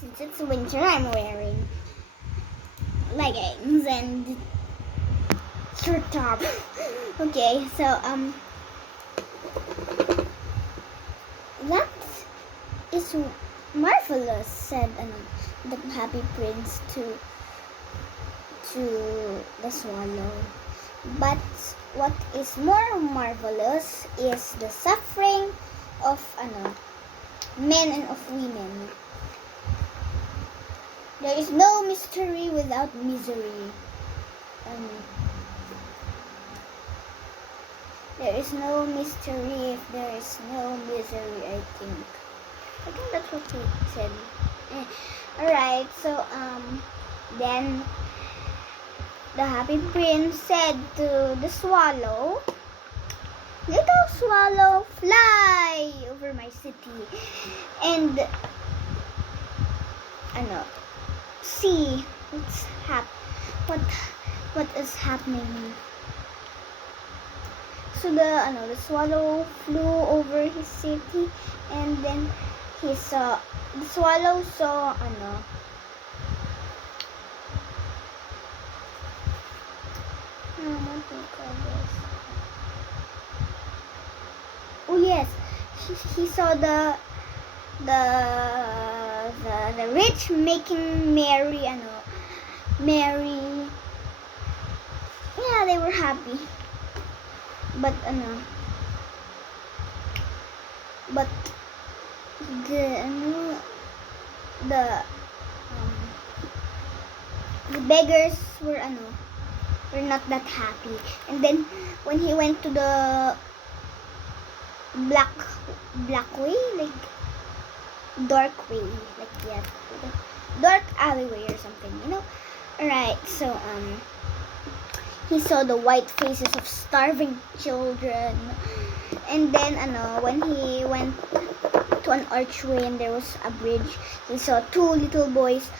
Since it's winter, I'm wearing leggings and shirt top. Okay, so that is marvelous, said the Happy Prince to the swallow. But what is more marvelous is the suffering of men and of women. There is no mystery without misery. There is no mystery if there is no misery, I think. I think that's what he said. Alright, so then the Happy Prince said to the swallow, "Little swallow, fly over my city and see what is happening." So the swallow flew over his city, and then the swallow saw what do you call this? Oh yes, he saw the rich making merry, yeah, they were happy. But the beggars were not that happy. And then when he went to the black way, like dark way, like that, dark alleyway or something, Alright, so he saw the white faces of starving children. And then when he went to an archway and there was a bridge, he saw two little boys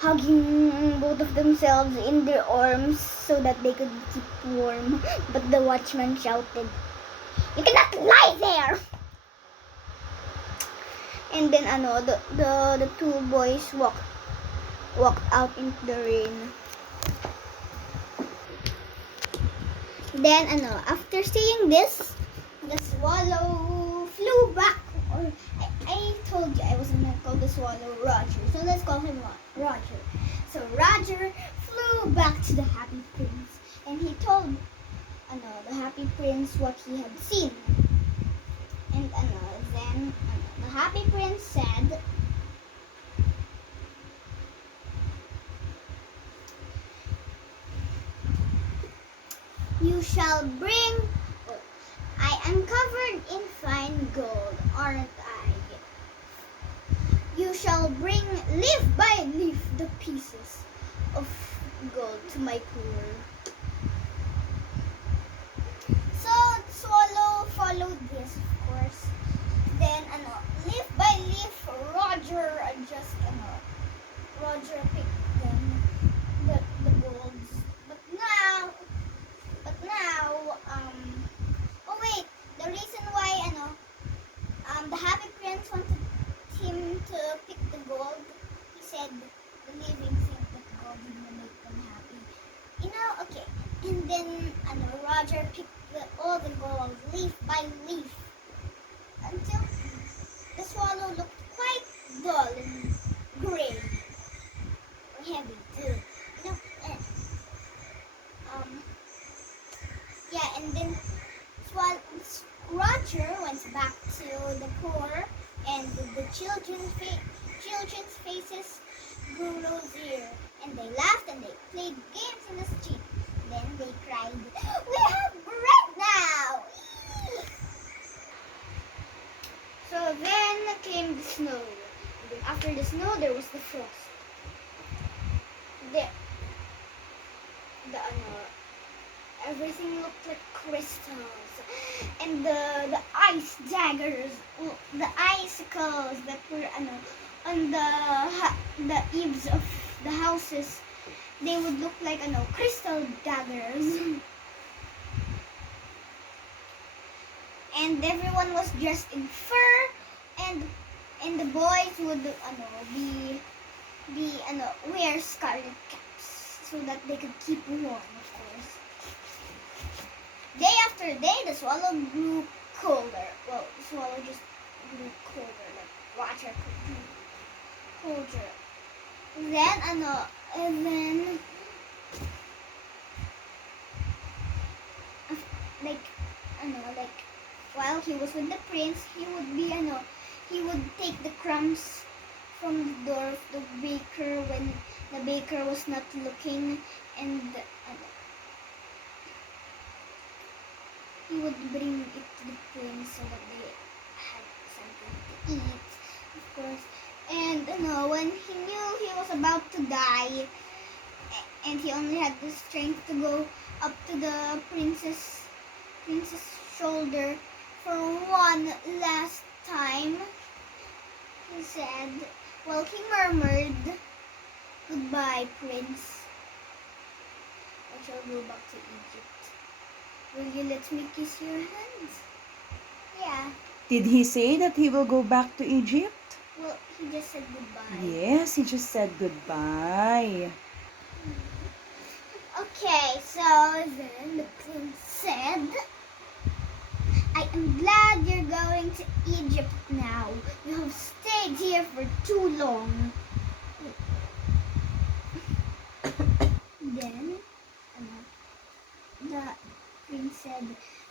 hugging both of themselves in their arms so that they could keep warm. But the watchman shouted, "You cannot lie there!" And then the two boys walked out into the rain. Then after seeing this, the swallow flew back. Or I told you I was gonna call the swallow Roger, so let's call him Roger. So Roger flew back to the Happy Prince, and he told the Happy Prince what he had seen. And then the Happy Prince said, "You shall bring. I am covered in fine gold, aren't I? You shall bring leaf by leaf the pieces of gold to my poor." So the swallow followed this, of course. Then leaf by leaf, Roger picked them, the golds. But now, oh wait, the reason why the Happy Prince wanted him to pick the gold, he said the living think that gold will make them happy. Okay. And then Roger picked all the gold, leaf by leaf, until the swallow looked quite dull and gray. Or heavy too. Yeah, and then Roger went back to the poor, and the children's faces grew rosier, and they laughed and they played games in the street. Then they cried, "We have bread now!" So then came the snow. And then after the snow, there was the frost. Everything looked like crystals, and the ice daggers, the icicles that were on the eaves of the houses, they would look like crystal daggers. And everyone was dressed in fur and and the boys would wear scarlet caps so that they could keep warm, of course. Day after day, the swallow grew colder. Well, the swallow just grew colder, like water grew colder. And then like like while he was with the prince, he would take the crumbs from the door of the baker when the baker was not looking, and he would bring it to the prince so that they had something to eat, of course. And when he knew he was about to die, and he only had the strength to go up to the prince's shoulder for one last time, he said, well, he murmured, "Goodbye, prince. I shall go back to Egypt. Will you let me kiss your hands?" Yeah. Did he say that he will go back to Egypt? Well, he just said goodbye. Yes, he just said goodbye. Okay, so then the prince said, "I am glad you're going to Egypt now. You have stayed here for too long." Then the prince said,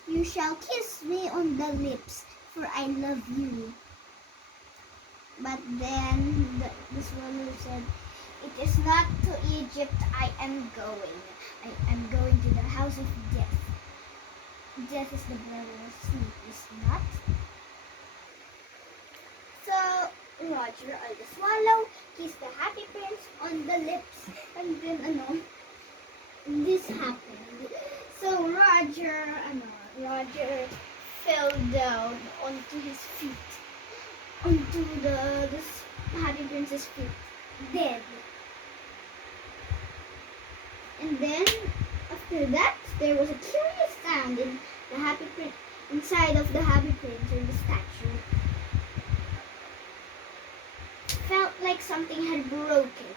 "You shall kiss me on the lips, for I love you." But then the swallow said, "It is not to Egypt I am going. I am going to the house of death. Death is the brother of sleep, is not?" So Roger, the swallow, kissed the happy prince on the lips, and then this happened. So Roger fell down onto his feet, onto the happy prince's feet, dead. And then after that, there was a curious sound in the happy prince, inside of the happy prince, or the statue. Felt like something had broken.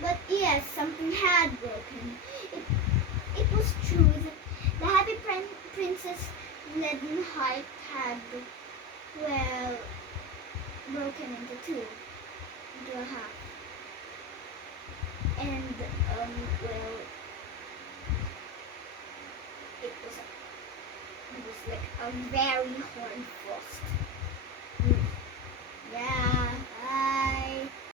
But yes, something had broken. It was true that the happy prince's leaden heart had, well, broken into two, into a half. And, well, it was like a very hard frost. Yeah.